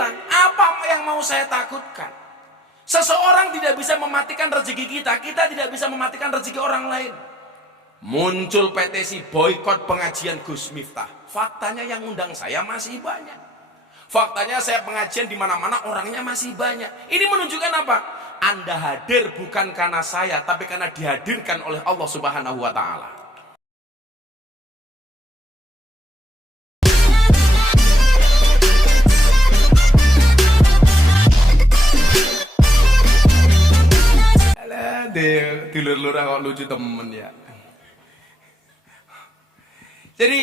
bilang, apa yang mau saya takutkan? Seseorang tidak bisa mematikan rezeki kita, kita tidak bisa mematikan rezeki orang lain. Muncul petisi boikot pengajian Gus Miftah. Faktanya yang undang saya masih banyak. Faktanya saya pengajian di mana-mana orangnya masih banyak. Ini menunjukkan apa? Anda hadir bukan karena saya, tapi karena dihadirkan oleh Allah Subhanahu wa taala. Dulur-dulur kok lucu temen ya. Jadi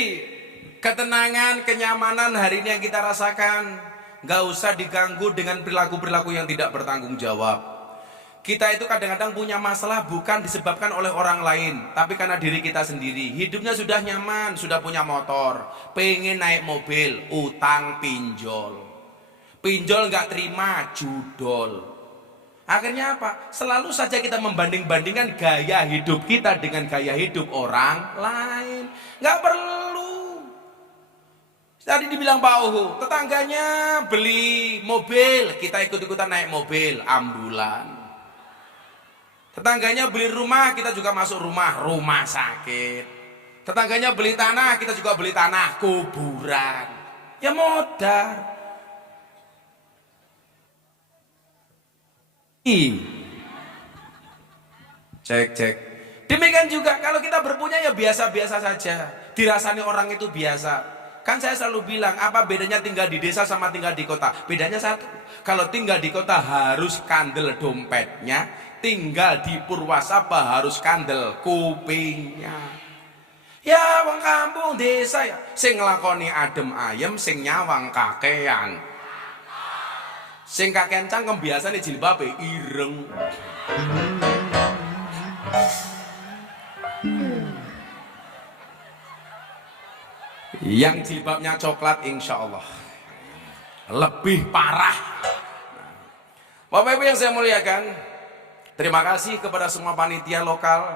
ketenangan, kenyamanan hari ini yang kita rasakan nggak usah diganggu dengan perilaku-perilaku yang tidak bertanggung jawab. Kita itu kadang-kadang punya masalah bukan disebabkan oleh orang lain, tapi karena diri kita sendiri. Hidupnya sudah nyaman, sudah punya motor, pengen naik mobil, utang pinjol. Pinjol nggak terima, judol. Akhirnya apa? Selalu saja kita membanding-bandingkan gaya hidup kita dengan gaya hidup orang lain. Nggak perlu. Tadi dibilang Pak Uhu, tetangganya beli mobil, kita ikut-ikutan naik mobil, ambulan. Tetangganya beli rumah, kita juga masuk rumah sakit. Tetangganya beli tanah, kita juga beli tanah, kuburan. Ya modar. Cek. Demikian juga kalau kita berpunya ya biasa-biasa saja. Dirasani orang itu biasa. Kan saya selalu bilang, apa bedanya tinggal di desa sama tinggal di kota? Bedanya satu. Kalau tinggal di kota harus kandel dompetnya, tinggal di Purwasaba harus kandel kupingnya. Ya wong kampung desa ya, sing nglakoni adem ayem, sing nyawang kakean. Sing kakean cangkem biasane jilbabe ireng. Yang jilbabnya coklat insya Allah lebih parah. Bapak Ibu yang saya muliakan, terima kasih kepada semua panitia lokal,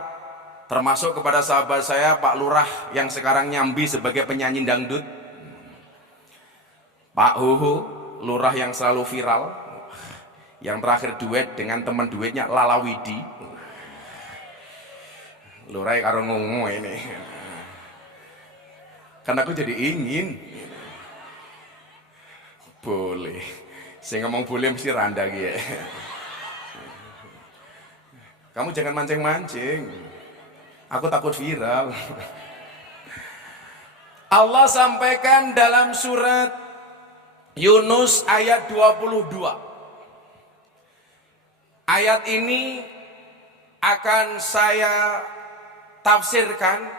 termasuk kepada sahabat saya Pak Lurah yang sekarang nyambi sebagai penyanyi dangdut, Pak Huhu, Lurah yang selalu viral, yang terakhir duet dengan teman duetnya Lala Widi. Lurah karo ngungu ini. Karena aku jadi ingin. Boleh. Saya ngomong boleh mesti randa gitu. Kamu jangan mancing-mancing. Aku takut viral. Allah sampaikan dalam surat Yunus ayat 22. Ayat ini akan saya tafsirkan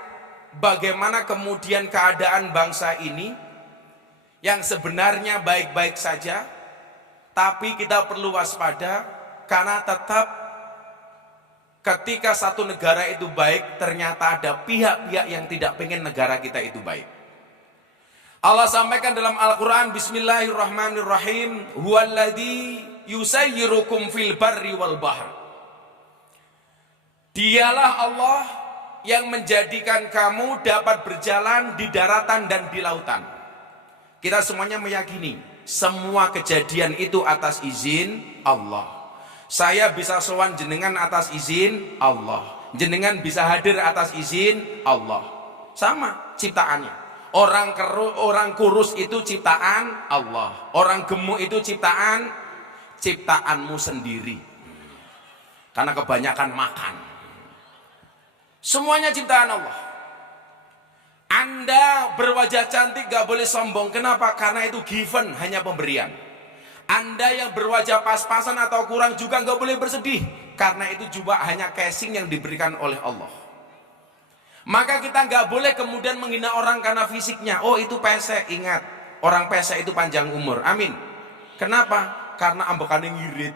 bagaimana kemudian keadaan bangsa ini yang sebenarnya baik-baik saja, tapi kita perlu waspada karena tetap ketika satu negara itu baik, ternyata ada pihak-pihak yang tidak pengen negara kita itu baik. Allah sampaikan dalam Al-Quran, Bismillahirrahmanirrahim, huwaladzi yusayyirukum fil barri wal bahr. Dialah Allah yang menjadikan kamu dapat berjalan di daratan dan di lautan. Kita semuanya meyakini semua kejadian itu atas izin Allah. Saya bisa sowan jenengan atas izin Allah, jenengan bisa hadir atas izin Allah. Sama ciptaannya. Orang kurus itu ciptaan Allah, orang gemuk itu ciptaanmu sendiri. Karena kebanyakan makan. Semuanya ciptaan Allah. Anda berwajah cantik gak boleh sombong. Kenapa? Karena itu given, hanya pemberian. Anda yang berwajah pas-pasan atau kurang juga gak boleh bersedih. Karena itu juga hanya casing yang diberikan oleh Allah. Maka kita gak boleh kemudian menghina orang karena fisiknya. Oh itu pesek, ingat. Orang pesek itu panjang umur, amin. Kenapa? Karena ambekannya ngirit.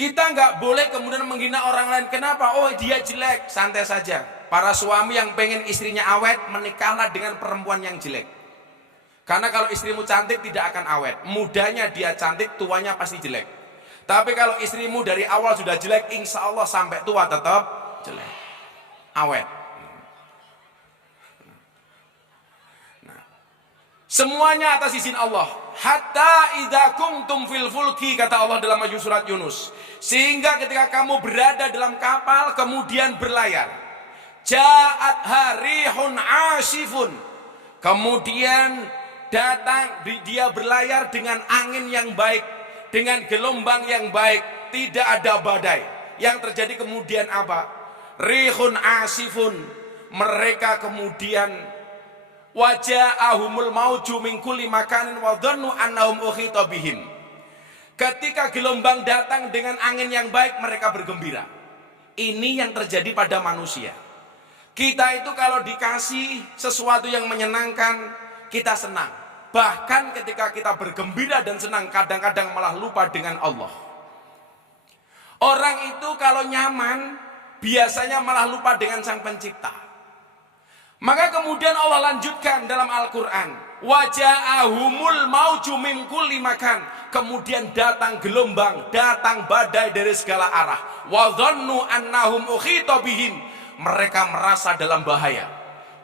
Kita nggak boleh kemudian menghina orang lain. Kenapa? Oh dia jelek, santai saja. Para suami yang pengen istrinya awet, menikahlah dengan perempuan yang jelek. Karena kalau istrimu cantik tidak akan awet. Mudanya dia cantik, tuanya pasti jelek. Tapi kalau istrimu dari awal sudah jelek, insya Allah sampai tua tetap jelek, awet. Nah, Semuanya atas izin Allah. Hatta idza kuntum fil fulki, kata Allah dalam surat Yunus. Sehingga ketika kamu berada dalam kapal kemudian berlayar. Ja'at harihun asifun. Kemudian datang, dia berlayar dengan angin yang baik, dengan gelombang yang baik, tidak ada badai. Yang terjadi kemudian apa? Rihun asifun. Mereka kemudian waja'ahumul mauju min kulli makanin wa dhannu annahum ukhita bihim. Ketika gelombang datang dengan angin yang baik, mereka bergembira. Ini yang terjadi pada manusia. Kita itu kalau dikasih sesuatu yang menyenangkan, kita senang. Bahkan ketika kita bergembira dan senang, kadang-kadang malah lupa dengan Allah. Orang itu kalau nyaman, biasanya malah lupa dengan Sang Pencipta. Maka kemudian Allah lanjutkan dalam Al-Quran. Waja'ahumul mauju min kulli makan. Kemudian datang gelombang, datang badai dari segala arah. Wa dhannu annahum ukhita bihim. Mereka merasa dalam bahaya.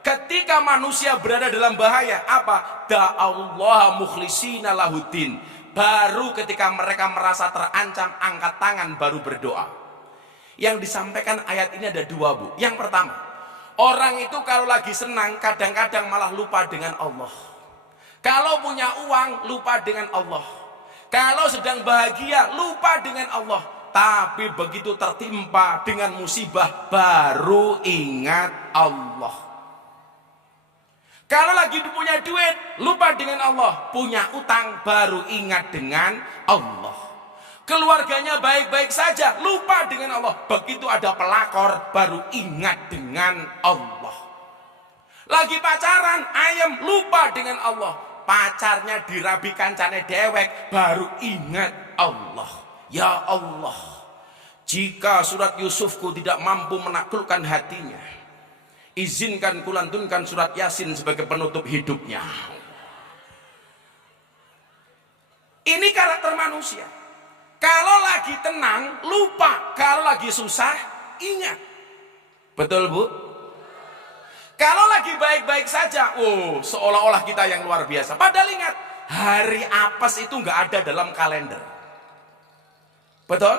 Ketika manusia berada dalam bahaya, apa? Da'allaha mukhlisina lahuddin. Baru ketika mereka merasa terancam, angkat tangan baru berdoa. Yang disampaikan ayat ini ada dua, Bu. Yang pertama, orang itu kalau lagi senang kadang-kadang malah lupa dengan Allah. Kalau punya uang lupa dengan Allah. Kalau sedang bahagia lupa dengan Allah. Tapi begitu tertimpa dengan musibah baru ingat Allah. Kalau lagi punya duit lupa dengan Allah. Punya utang baru ingat dengan Allah. Keluarganya baik-baik saja, lupa dengan Allah. Begitu ada pelakor, baru ingat dengan Allah. Lagi pacaran, ayam, lupa dengan Allah. Pacarnya dirabi kancane dewek, baru ingat Allah. Ya Allah, jika surat Yusufku tidak mampu menaklukkan hatinya, izinkan kulantunkan surat Yasin sebagai penutup hidupnya. Ini karakter manusia. Kalau lagi tenang, lupa. Kalau lagi susah, ingat. Betul, Bu? Kalau lagi baik-baik saja, seolah-olah kita yang luar biasa. Padahal ingat, hari apes itu nggak ada dalam kalender. Betul?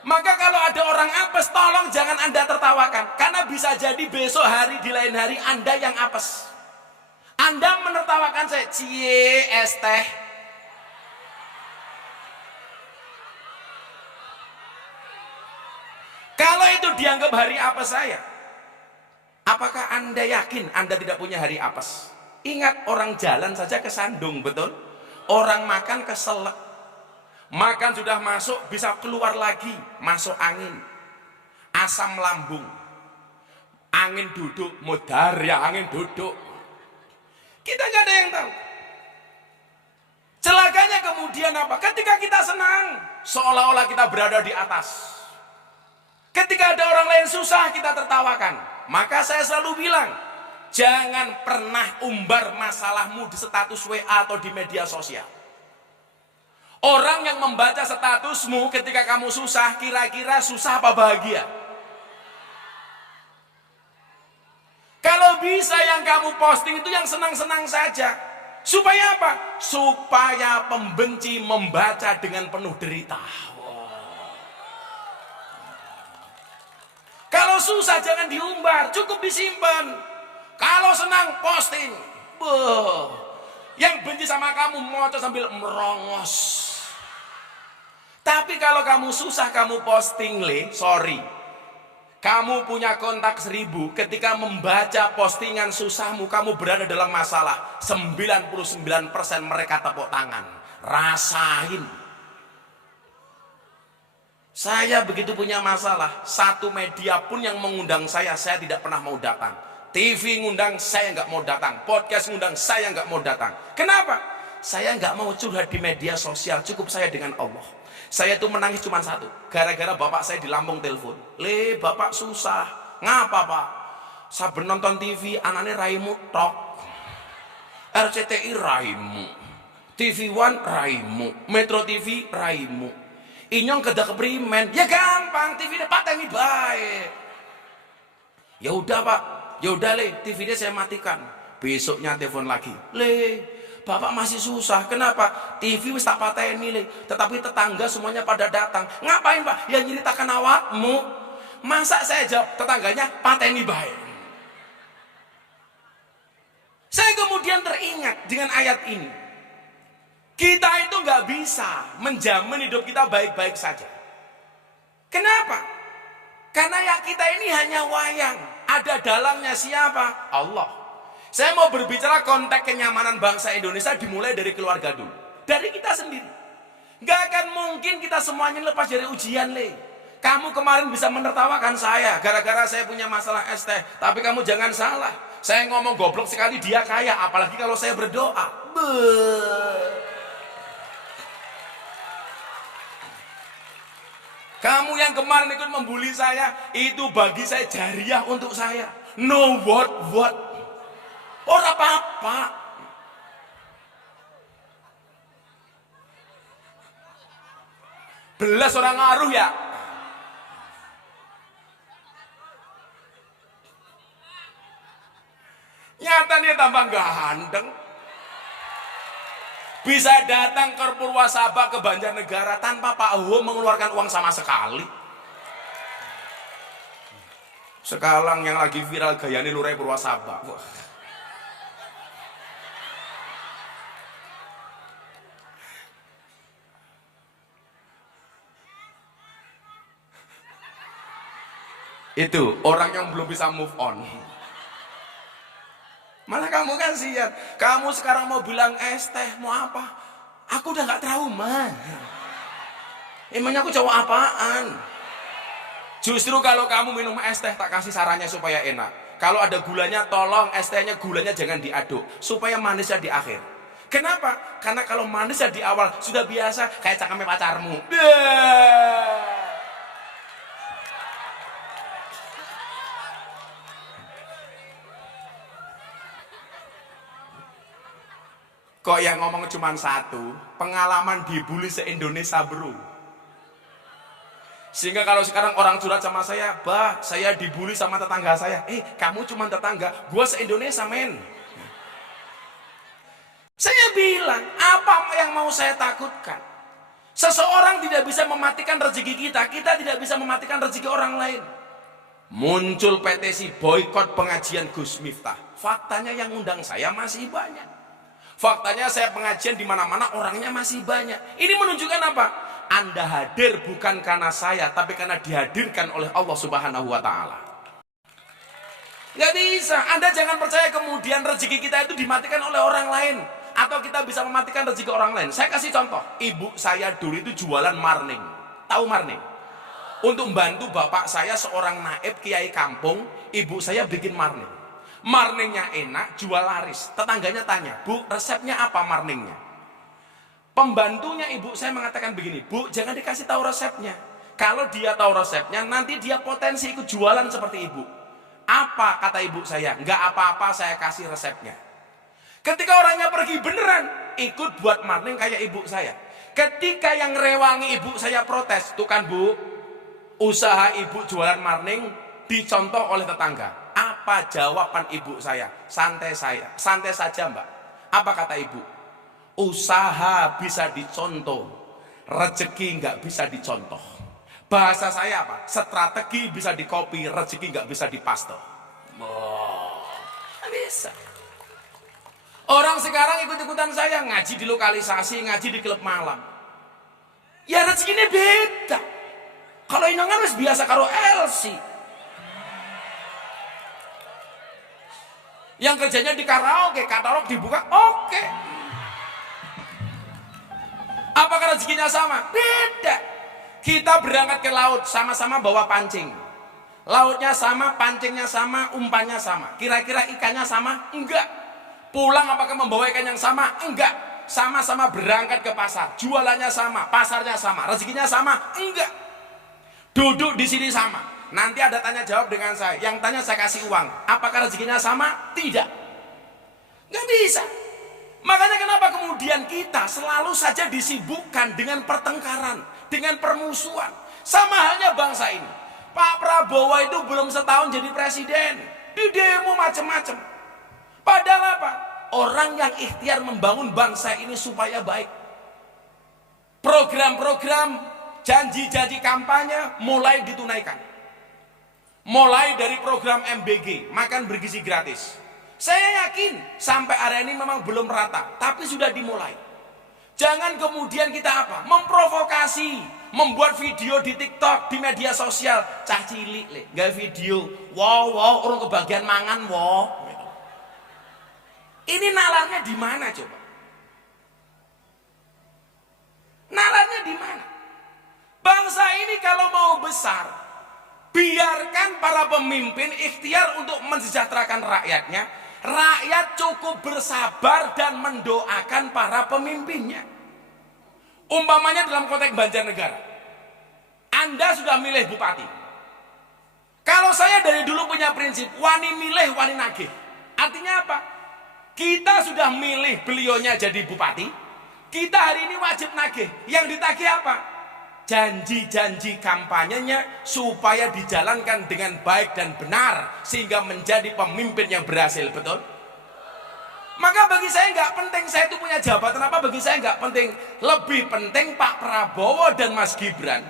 Maka kalau ada orang apes, tolong jangan Anda tertawakan. Karena bisa jadi besok hari di lain hari Anda yang apes. Anda menertawakan saya, cie es teh. Kalau itu dianggap hari apes saya, apakah Anda yakin Anda tidak punya hari apes? Ingat, orang jalan saja kesandung, betul? Orang makan keselak. Makan sudah masuk, bisa keluar lagi, masuk angin. Asam lambung. Angin duduk, mudar ya angin duduk. Kita nggak ada yang tahu. Celakanya kemudian apa? Ketika kita senang, seolah-olah kita berada di atas. Ketika ada orang lain susah, kita tertawakan. Maka saya selalu bilang, jangan pernah umbar masalahmu di status WA atau di media sosial. Orang yang membaca statusmu ketika kamu susah, kira-kira susah apa bahagia? Kalau bisa yang kamu posting itu yang senang-senang saja. Supaya apa? Supaya pembenci membaca dengan penuh derita. Kalau susah jangan diumbar, cukup disimpan. Kalau senang posting. Yang benci sama kamu moco sambil merongos. Tapi kalau kamu susah kamu posting, sorry. Kamu punya kontak 1000, ketika membaca postingan susahmu, kamu berada dalam masalah. 99% mereka tepuk tangan. Rasain. Saya begitu punya masalah, satu media pun yang mengundang saya tidak pernah mau datang. TV ngundang, saya nggak mau datang. Podcast ngundang, saya nggak mau datang. Kenapa? Saya nggak mau curhat di media sosial, cukup saya dengan Allah. Saya tuh menangis cuma satu, gara-gara bapak saya di Lampung telepon. Bapak susah. Ngapa, Pak? Saben nonton TV, anaknya raimu tok. RCTI raimu. TV One raimu. Metro TV raimu. Inyong kedah keprimen, ya gampang, TV-nya patengi baik. Ya udah Pak, ya udah TV-nya saya matikan. Besoknya telepon lagi, Le, bapak masih susah. Kenapa? TV wis tak pateni, Le. Tetapi tetangga semuanya pada datang. Ngapain, Pak? Ya nyeritakan awakmu. Masa saya jawab tetangganya pateni baik. Saya kemudian teringat dengan ayat ini. Kita itu nggak bisa menjamin hidup kita baik-baik saja. Kenapa? Karena yang kita ini hanya wayang. Ada dalangnya siapa? Allah. Saya mau berbicara konteks kenyamanan bangsa Indonesia dimulai dari keluarga dulu. Dari kita sendiri. Gak akan mungkin kita semuanya lepas dari ujian, Le. Kamu kemarin bisa menertawakan saya gara-gara saya punya masalah ST. Tapi kamu jangan salah. Saya ngomong goblok sekali dia kaya. Apalagi kalau saya berdoa. Kamu yang kemarin ikut membuli saya, itu bagi saya jariah untuk saya. No what. Ora apa-apa. Belas orang ngaruh ya. Nyatanya tambah ganteng. Bisa datang ke Purwasaba ke Banjarnegara tanpa Pak Ho mengeluarkan uang sama sekali. Sekarang yang lagi viral gayane lurai Purwasaba. Wah. Itu orang yang belum bisa move on. Malah kamu kan siap. Kamu sekarang mau bilang es teh mau apa? Aku udah gak trauma. Emangnya aku cowok apaan? Justru kalau kamu minum es teh tak kasih sarannya supaya enak. Kalau ada gulanya tolong es tehnya gulanya jangan diaduk supaya manisnya di akhir. Kenapa? Karena kalau manisnya di awal sudah biasa kayak cakemnya pacarmu. Kok yang ngomong cuma satu, pengalaman dibully se-Indonesia bro. Sehingga kalau sekarang orang curhat sama saya, bah saya dibully sama tetangga saya. Kamu cuma tetangga, gua se-Indonesia men. Saya bilang, apa yang mau saya takutkan? Seseorang tidak bisa mematikan rezeki kita, kita tidak bisa mematikan rezeki orang lain. Muncul petisi boykot pengajian Gus Miftah. Faktanya yang undang saya masih banyak. Faktanya saya pengajian di mana-mana orangnya masih banyak. Ini menunjukkan apa? Anda hadir bukan karena saya, tapi karena dihadirkan oleh Allah Subhanahu wa Ta'ala. Gak bisa. Anda jangan percaya kemudian rezeki kita itu dimatikan oleh orang lain, atau kita bisa mematikan rezeki orang lain. Saya kasih contoh. Ibu saya dulu itu jualan marning. Tahu marning? Untuk membantu bapak saya seorang naib kiai kampung, ibu saya bikin marning. Marningnya enak, jual laris. Tetangganya tanya, Bu, resepnya apa marningnya? Pembantunya ibu saya mengatakan begini, Bu, jangan dikasih tahu resepnya. Kalau dia tahu resepnya, nanti dia potensi ikut jualan seperti ibu. Apa kata ibu saya? Enggak apa-apa, saya kasih resepnya. Ketika orangnya pergi beneran, ikut buat marning kayak ibu saya. Ketika yang rewangi ibu saya protes, tuh kan Bu, usaha ibu jualan marning dicontoh oleh tetangga. Apa jawaban ibu saya? Santai saja mbak. Apa kata ibu? Usaha bisa dicontoh, rezeki nggak bisa dicontoh. Bahasa saya apa? Strategi bisa dikopi, rezeki nggak bisa dipaste. Bisa. Orang sekarang ikut-ikutan saya ngaji di lokalisasi, ngaji di klub malam. Ya rezekinya beda. Kalau inongan wis biasa karo LC. Yang kerjanya di karaoke, katalog dibuka, oke. Apakah rezekinya sama? Beda. Kita berangkat ke laut, sama-sama bawa pancing. Lautnya sama, pancingnya sama, umpannya sama. Kira-kira ikannya sama? Enggak. Pulang apakah membawa ikan yang sama? Enggak. Sama-sama berangkat ke pasar. Jualannya sama, pasarnya sama, rezekinya sama? Enggak. Duduk di sini sama. Nanti ada tanya jawab dengan saya. Yang tanya saya kasih uang. Apakah rezekinya sama? Tidak. Nggak bisa. Makanya kenapa kemudian kita selalu saja disibukkan dengan pertengkaran, dengan permusuhan. Sama halnya bangsa ini. Pak Prabowo itu belum setahun jadi presiden. Di demo macam-macam. Padahal apa? Orang yang ikhtiar membangun bangsa ini supaya baik. Program-program, janji-janji kampanye mulai ditunaikan. Mulai dari program MBG, makan bergizi gratis. Saya yakin sampai hari ini memang belum rata, tapi sudah dimulai. Jangan kemudian kita apa? Memprovokasi, membuat video di TikTok, di media sosial, cah cilik le, gak video, wow, orang kebagian mangan, wow. Ini nalarnya di mana coba? Nalarnya di mana? Bangsa ini kalau mau besar, biarkan para pemimpin ikhtiar untuk mensejahterakan rakyatnya. Rakyat cukup bersabar dan mendoakan para pemimpinnya. Umpamanya dalam konteks Banjarnegara, Anda sudah milih bupati. Kalau saya dari dulu punya prinsip, wani milih, wani nagih. Artinya apa? Kita sudah milih beliaunya jadi bupati, kita hari ini wajib nagih. Yang ditagih apa? Janji-janji kampanyenya supaya dijalankan dengan baik dan benar sehingga menjadi pemimpin yang berhasil, betul? Maka bagi saya nggak penting saya itu punya jabatan apa, bagi saya nggak penting. Lebih penting Pak Prabowo dan Mas Gibran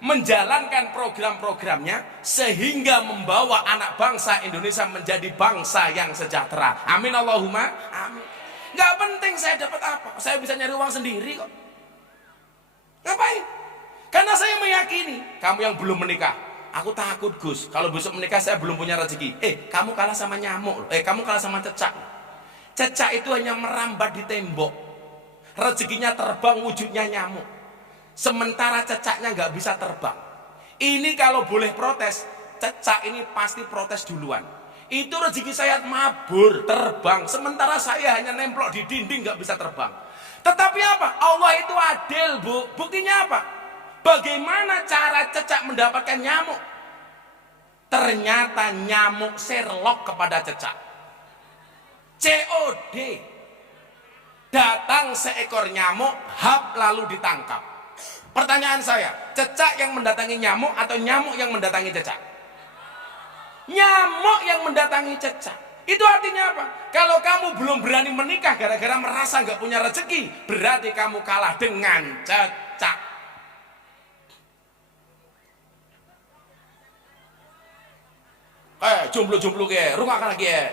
menjalankan program-programnya sehingga membawa anak bangsa Indonesia menjadi bangsa yang sejahtera. Amin Allahumma amin. Nggak penting saya dapat apa, saya bisa nyari uang sendiri kok. Ngapain? Karena saya meyakini kamu yang belum menikah, aku takut Gus kalau besok menikah saya belum punya rezeki. Kamu kalah sama nyamuk, kamu kalah sama cecak. Cecak itu hanya merambat di tembok, rezekinya terbang, wujudnya nyamuk. Sementara cecaknya nggak bisa terbang. Ini kalau boleh protes, cecak ini pasti protes duluan. Itu rezeki saya mabur, terbang. Sementara saya hanya nemplok di dinding nggak bisa terbang. Tetapi apa? Allah itu adil, Bu. Buktinya apa? Bagaimana cara cecak mendapatkan nyamuk? Ternyata nyamuk Sherlock kepada cecak. COD. Datang seekor nyamuk, hap lalu ditangkap. Pertanyaan saya, cecak yang mendatangi nyamuk atau nyamuk yang mendatangi cecak? Nyamuk yang mendatangi cecak. Itu artinya apa? Kalau kamu belum berani menikah gara-gara merasa nggak punya rezeki, berarti kamu kalah dengan cecak. Jomblo-jomblo ke, rumah kan lagi ya.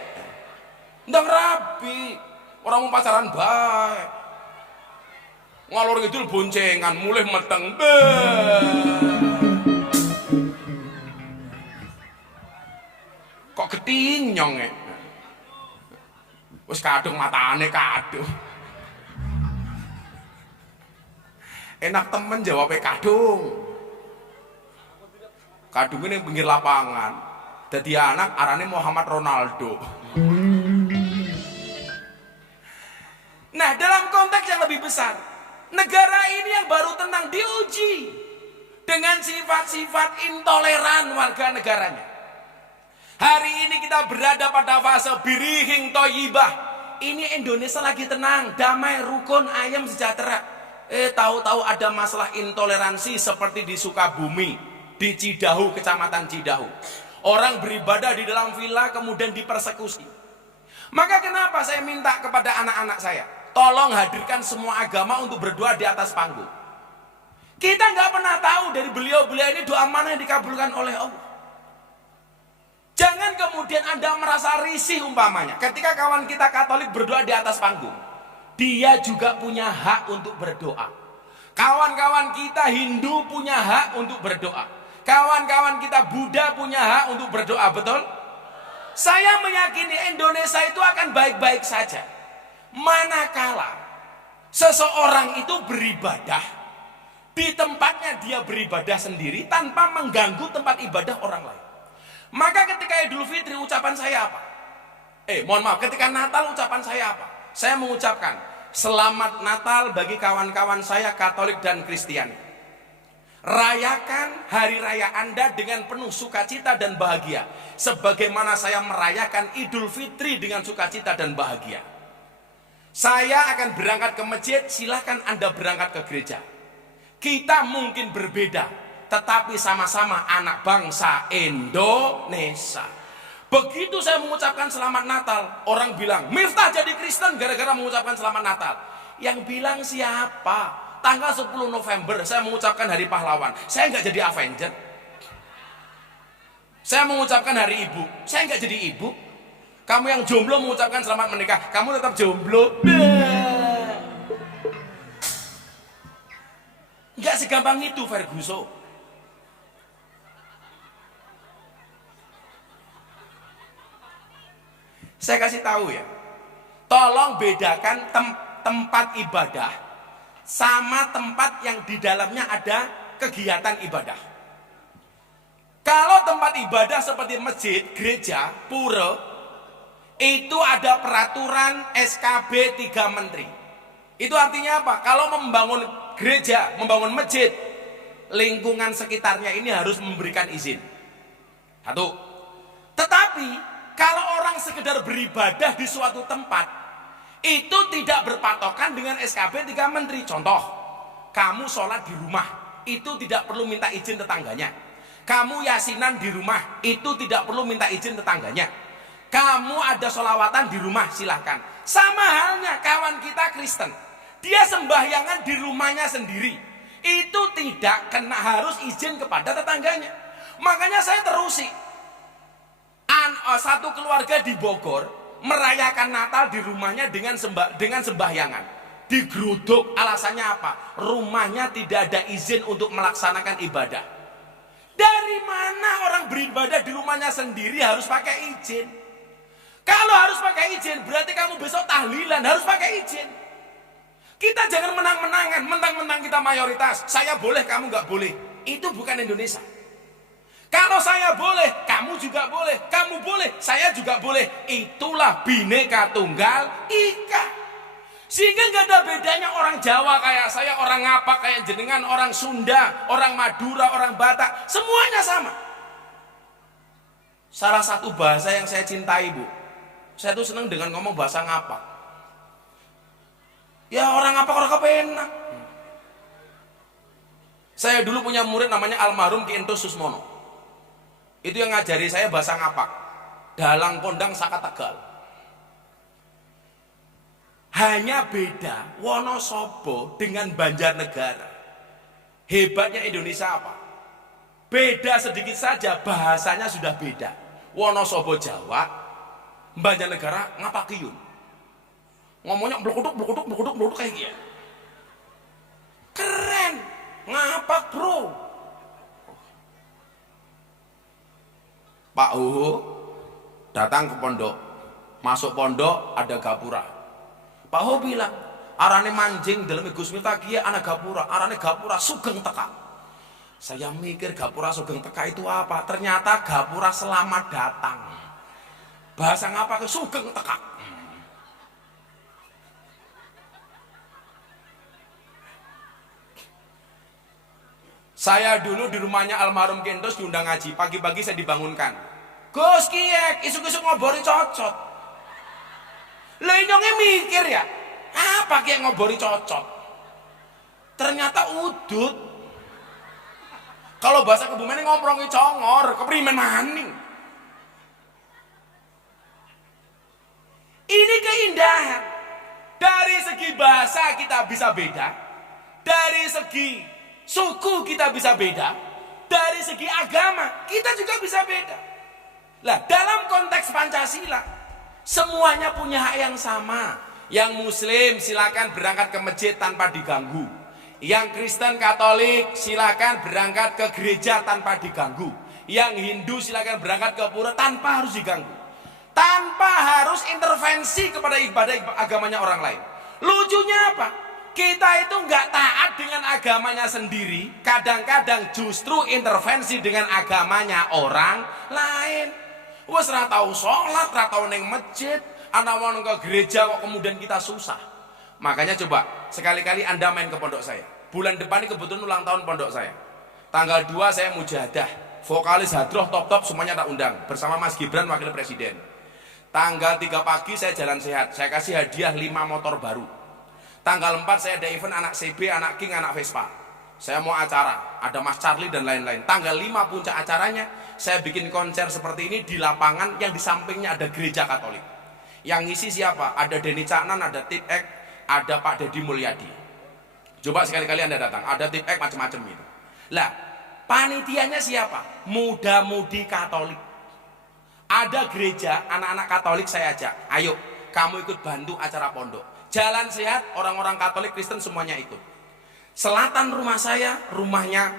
Ndang rapi, orang mau pacaran baik. Ngalor ngidul boncengan, mulai meteng. Kok ketinyong ya? Wis kadung matane kadung. Enak temen jawabnya kadung. Kadung ini pinggir lapangan. Jadi anak arane Muhammad Ronaldo. Nah, dalam konteks yang lebih besar, negara ini yang baru tenang diuji dengan sifat-sifat intoleran warga negaranya. Hari ini kita berada pada fase birihing toyibah. Ini Indonesia lagi tenang, damai, rukun, ayam, sejahtera. Tahu-tahu ada masalah intoleransi seperti di Sukabumi, di Cidahu, kecamatan Cidahu. Orang beribadah di dalam villa kemudian dipersekusi. Maka kenapa saya minta kepada anak-anak saya, tolong hadirkan semua agama untuk berdoa di atas panggung. Kita nggak pernah tahu dari beliau-beliau ini doa mana yang dikabulkan oleh Allah. Jangan kemudian Anda merasa risih umpamanya ketika kawan kita Katolik berdoa di atas panggung. Dia juga punya hak untuk berdoa. Kawan-kawan kita Hindu punya hak untuk berdoa. Kawan-kawan kita Buddha punya hak untuk berdoa, betul? Saya meyakini Indonesia itu akan baik-baik saja manakala seseorang itu beribadah di tempatnya, dia beribadah sendiri tanpa mengganggu tempat ibadah orang lain. Maka ketika Idul Fitri ucapan saya apa? Mohon maaf, ketika Natal ucapan saya apa? Saya mengucapkan Selamat Natal bagi kawan-kawan saya Katolik dan Kristiani. Rayakan hari raya Anda dengan penuh sukacita dan bahagia, sebagaimana saya merayakan Idul Fitri dengan sukacita dan bahagia. Saya akan berangkat ke masjid, silahkan Anda berangkat ke gereja. Kita mungkin berbeda, tetapi sama-sama anak bangsa Indonesia. Begitu saya mengucapkan selamat Natal, orang bilang, Miftah jadi Kristen gara-gara mengucapkan selamat Natal. Yang bilang siapa? Tanggal 10 November saya mengucapkan hari pahlawan. Saya nggak jadi Avenger. Saya mengucapkan hari ibu. Saya nggak jadi ibu. Kamu yang jomblo mengucapkan selamat menikah, kamu tetap jomblo. Nggak segampang itu, Ferguson. Saya kasih tahu ya, tolong bedakan tempat ibadah sama tempat yang di dalamnya ada kegiatan ibadah. Kalau tempat ibadah seperti masjid, gereja, pura, itu ada peraturan SKB 3 menteri. Itu artinya apa? Kalau membangun gereja, membangun masjid, lingkungan sekitarnya ini harus memberikan izin. Satu. Tetapi kalau orang sekedar beribadah di suatu tempat, itu tidak berpatokan dengan SKB 3 menteri. Contoh, kamu sholat di rumah, itu tidak perlu minta izin tetangganya. Kamu yasinan di rumah, itu tidak perlu minta izin tetangganya. Kamu ada sholawatan di rumah, silahkan. Sama halnya kawan kita Kristen, dia sembahyangan di rumahnya sendiri, itu tidak kena harus izin kepada tetangganya. Makanya saya terusi, satu keluarga di Bogor merayakan Natal di rumahnya dengan sembahyangan. Digeruduk, alasannya apa? Rumahnya tidak ada izin untuk melaksanakan ibadah. Dari mana orang beribadah di rumahnya sendiri harus pakai izin? Kalau harus pakai izin, berarti kamu besok tahlilan harus pakai izin. Kita jangan menang-menangan, mentang-mentang kita mayoritas, saya boleh, kamu nggak boleh. Itu bukan Indonesia. Kalau saya boleh, kamu juga boleh. Kamu boleh, saya juga boleh. Itulah Bhinneka Tunggal Ika. Sehingga nggak ada bedanya orang Jawa kayak saya, orang Ngapak kayak jenengan, orang Sunda, orang Madura, orang Batak, semuanya sama. Salah satu bahasa yang saya cintai, Bu, saya tuh senang dengan ngomong bahasa Ngapak. Ya orang Ngapak orang kepenak. Saya dulu punya murid namanya almarhum Ki Entus Susmono. Itu yang ngajari saya bahasa Ngapak. Dalang kondang saka Tegal. Hanya beda Wonosobo dengan Banjarnegara. Hebatnya Indonesia apa? Beda sedikit saja, bahasanya sudah beda. Wonosobo Jawa, Banjarnegara Ngapakiyun. Ngomongnya blukuduk kayak gitu. Keren. Ngapak, bro. Pak Huhu datang ke pondok, masuk pondok ada gapura. Pak Huhu bilang, arane manjing dalam Gus Miftah kiye ana gapura, arane gapura sugeng teka. Saya mikir gapura sugeng teka itu apa? Ternyata gapura selamat datang. Bahasa ngapa ke sugeng teka? Saya dulu di rumahnya almarhum Kentos diundang ngaji, pagi-pagi saya dibangunkan. Gus Kiek, isuk-isuk ngobori cocot. Lah inyongnya mikir ya, apa Kiek ngobori cocot? Ternyata udut. Kalau bahasa Kebumen ngomprongi congor, keprimen maning. Ini keindahan. Dari segi bahasa kita bisa beda, dari segi suku kita bisa beda, dari segi agama kita juga bisa beda. Lah dalam konteks Pancasila semuanya punya hak yang sama. Yang Muslim silakan berangkat ke masjid tanpa diganggu. Yang Kristen Katolik silakan berangkat ke gereja tanpa diganggu. Yang Hindu silakan berangkat ke pura tanpa harus diganggu, tanpa harus intervensi kepada ibadah agamanya orang lain. Lucunya apa? Kita itu nggak taat dengan agamanya sendiri, kadang-kadang justru intervensi dengan agamanya orang lain. Wes ra tau sholat, ra tau neng masjid, ana mau ke gereja kok kemudian kita susah. Makanya coba sekali-kali Anda main ke pondok saya. Bulan depan ini kebetulan ulang tahun pondok saya. Tanggal 2 saya mujahadah, vokalis hadroh top-top semuanya tak undang bersama Mas Gibran wakil presiden. Tanggal 3 pagi saya jalan sehat, saya kasih hadiah 5 motor baru. Tanggal 4 saya ada event anak CB, anak King, anak Vespa. Saya mau acara, ada Mas Charlie dan lain-lain. Tanggal 5 puncak acaranya, saya bikin konser seperti ini di lapangan yang di sampingnya ada gereja Katolik. Yang ngisi siapa? Ada Denny Caknan, ada Tip Ek, ada Pak Deddy Mulyadi. Coba sekali-kali Anda datang, ada Tip Ek macam-macam itu. Lah, panitianya siapa? Muda-mudi Katolik. Ada gereja, anak-anak Katolik saya ajak. Ayo, kamu ikut bantu acara pondok. Jalan sehat, orang-orang Katolik Kristen semuanya ikut. Selatan rumah saya, rumahnya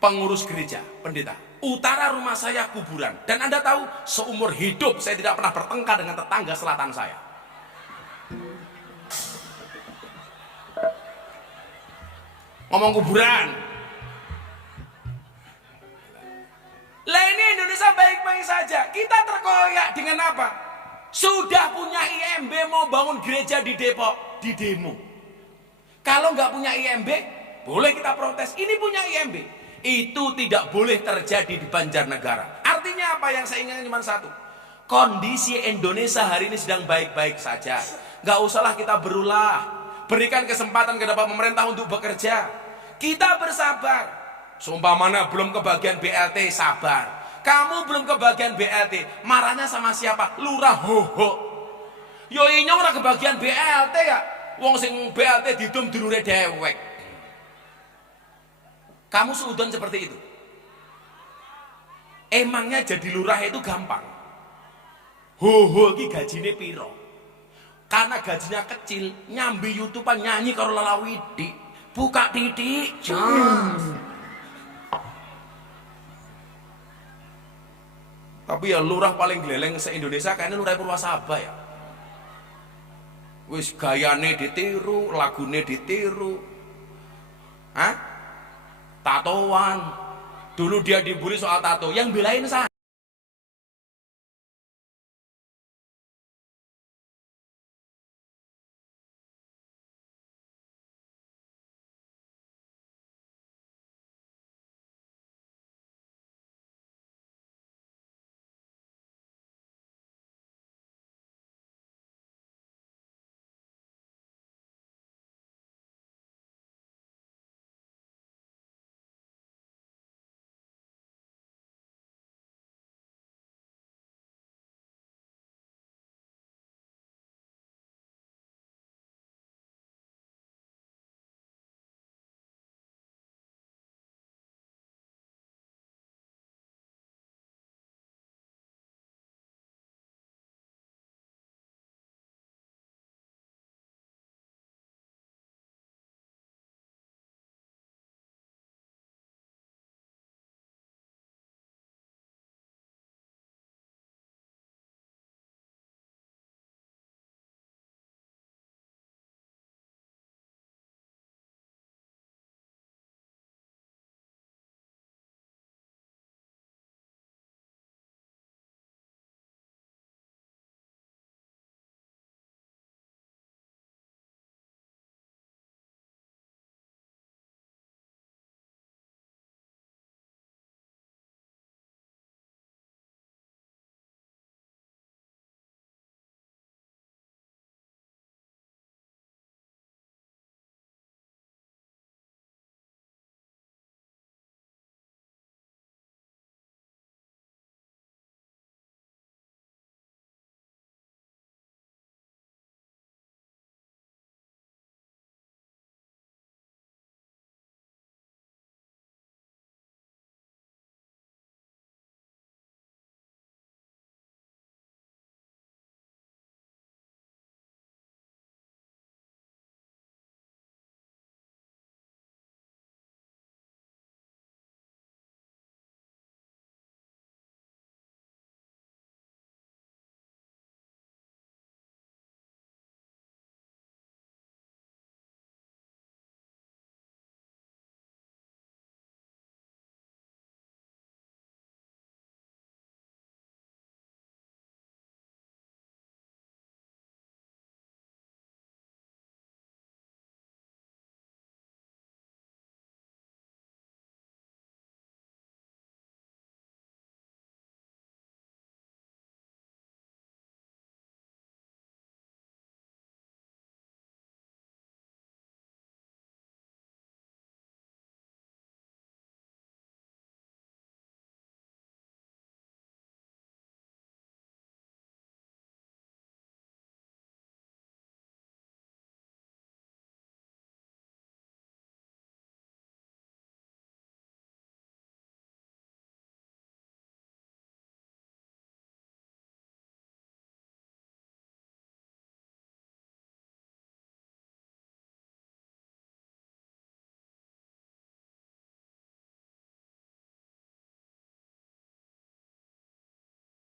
pengurus gereja, pendeta. Utara rumah saya kuburan. Dan Anda tahu, seumur hidup saya tidak pernah bertengkar dengan tetangga selatan saya. Ngomong kuburan. Lah ini Indonesia baik-baik saja. Kita terkoyak dengan apa? Sudah punya IMB mau bangun gereja di Depok, di demo. Kalau nggak punya IMB, boleh kita protes. Ini punya IMB. Itu tidak boleh terjadi di Banjarnegara. Artinya apa? Yang saya ingat cuma satu. Kondisi Indonesia hari ini sedang baik-baik saja. Nggak usahlah kita berulah. Berikan kesempatan kepada pemerintah untuk bekerja. Kita bersabar. Seumpamanya belum kebagian BLT, sabar. Kamu belum kebagian BLT, marahnya sama siapa? Lurah hoho. Yo inyong ora kebagian BLT ya. Wong sing BLT didum dulure dewek. Kamu seudon seperti itu. Emangnya jadi lurah itu gampang. Hoho iki gajine piro? Karena gajinya kecil, nyambi YouTubean nyanyi karo Lalawidi. Buka titik, Jos. Tapi ya lurah paling gleleng se-Indonesia kayaknya lurah Purwasaba ya. Wis gayane ditiru, lagune ditiru. Hah? Tatoan. Dulu dia dibully soal tato, yang belain saya.